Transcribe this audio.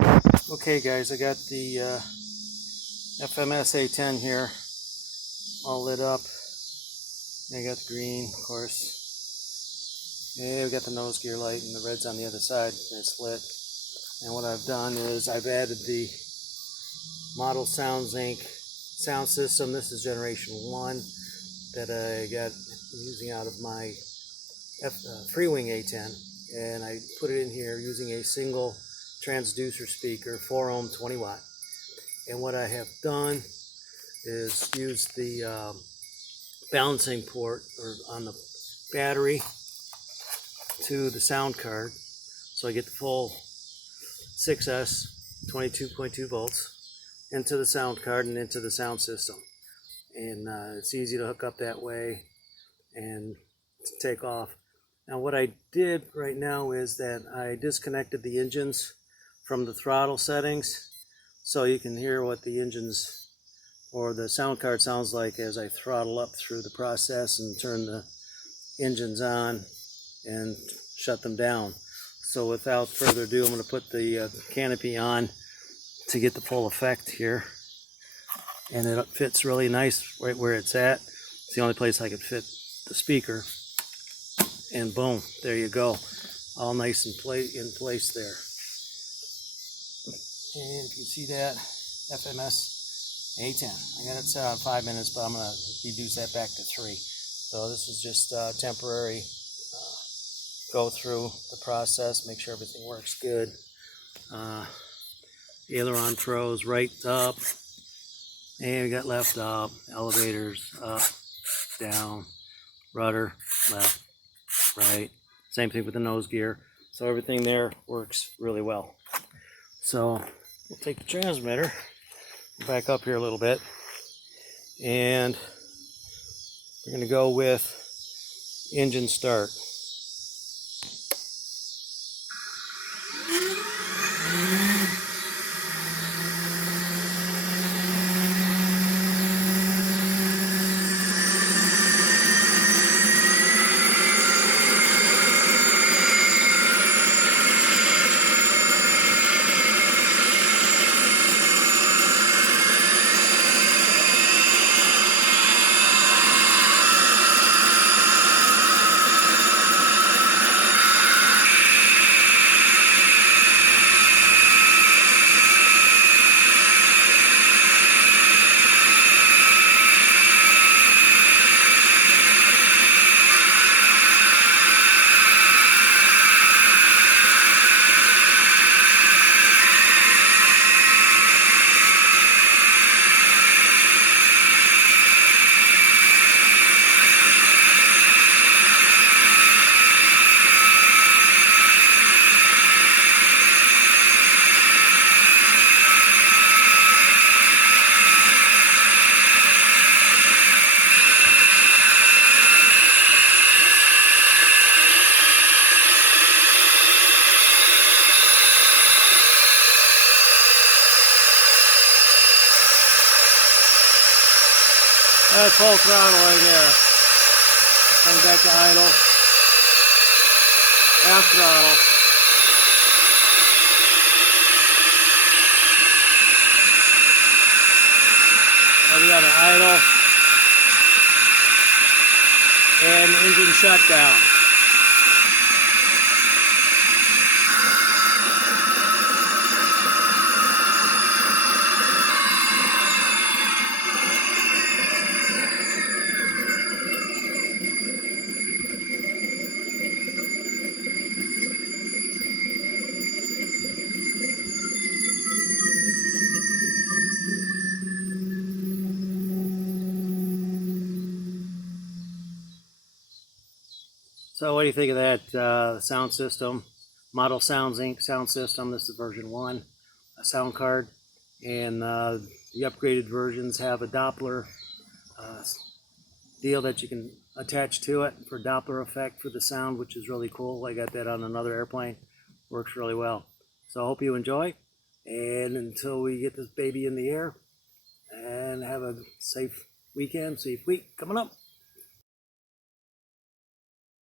Okay guys, I got the FMS A-10 here all lit up. I got the green, of course. Yeah, we got the nose gear light and the red's on the other side and it's lit. And what I've done is I've added the Model Sounds Inc. sound system. This is generation 1 that I got using out of my Freewing A-10, and I put it in here using a single transducer speaker, 4 ohm 20 watt. And what I have done is use the balancing port on the battery to the sound card, so I get the full 6S 22.2 volts into the sound card and into the sound system. And it's easy to hook up that way and take off. Now what I did right now is that I disconnected the engines from the throttle settings, so you can hear what the engines or the sound card sounds like as I throttle up through the process and turn the engines on and shut them down. So without further ado, I'm going to put the canopy on to get the full effect here. And it fits really nice right where it's at. It's the only place I could fit the speaker. And boom, there you go. All nice and in place there. And if you see that, FMS A-10. I got it set on 5 minutes, but I'm going to reduce that back to 3. So this is just temporary. Go through the process, make sure everything works good. Aileron throws right up, and we got left up, elevators up, down, rudder, left, right. Same thing with the nose gear. So everything there works really well. So we'll take the transmitter, back up here a little bit, and we're going to go with engine start. That's full throttle right there. Coming back to idle. Half throttle. And we got an idle. And engine shutdown. So what do you think of that sound system? Model Sounds Inc. sound system. This is version 1, a sound card. And the upgraded versions have a Doppler deal that you can attach to it for Doppler effect for the sound, which is really cool. I got that on another airplane. Works really well. So I hope you enjoy. And until we get this baby in the air, and have a safe weekend, safe week coming up.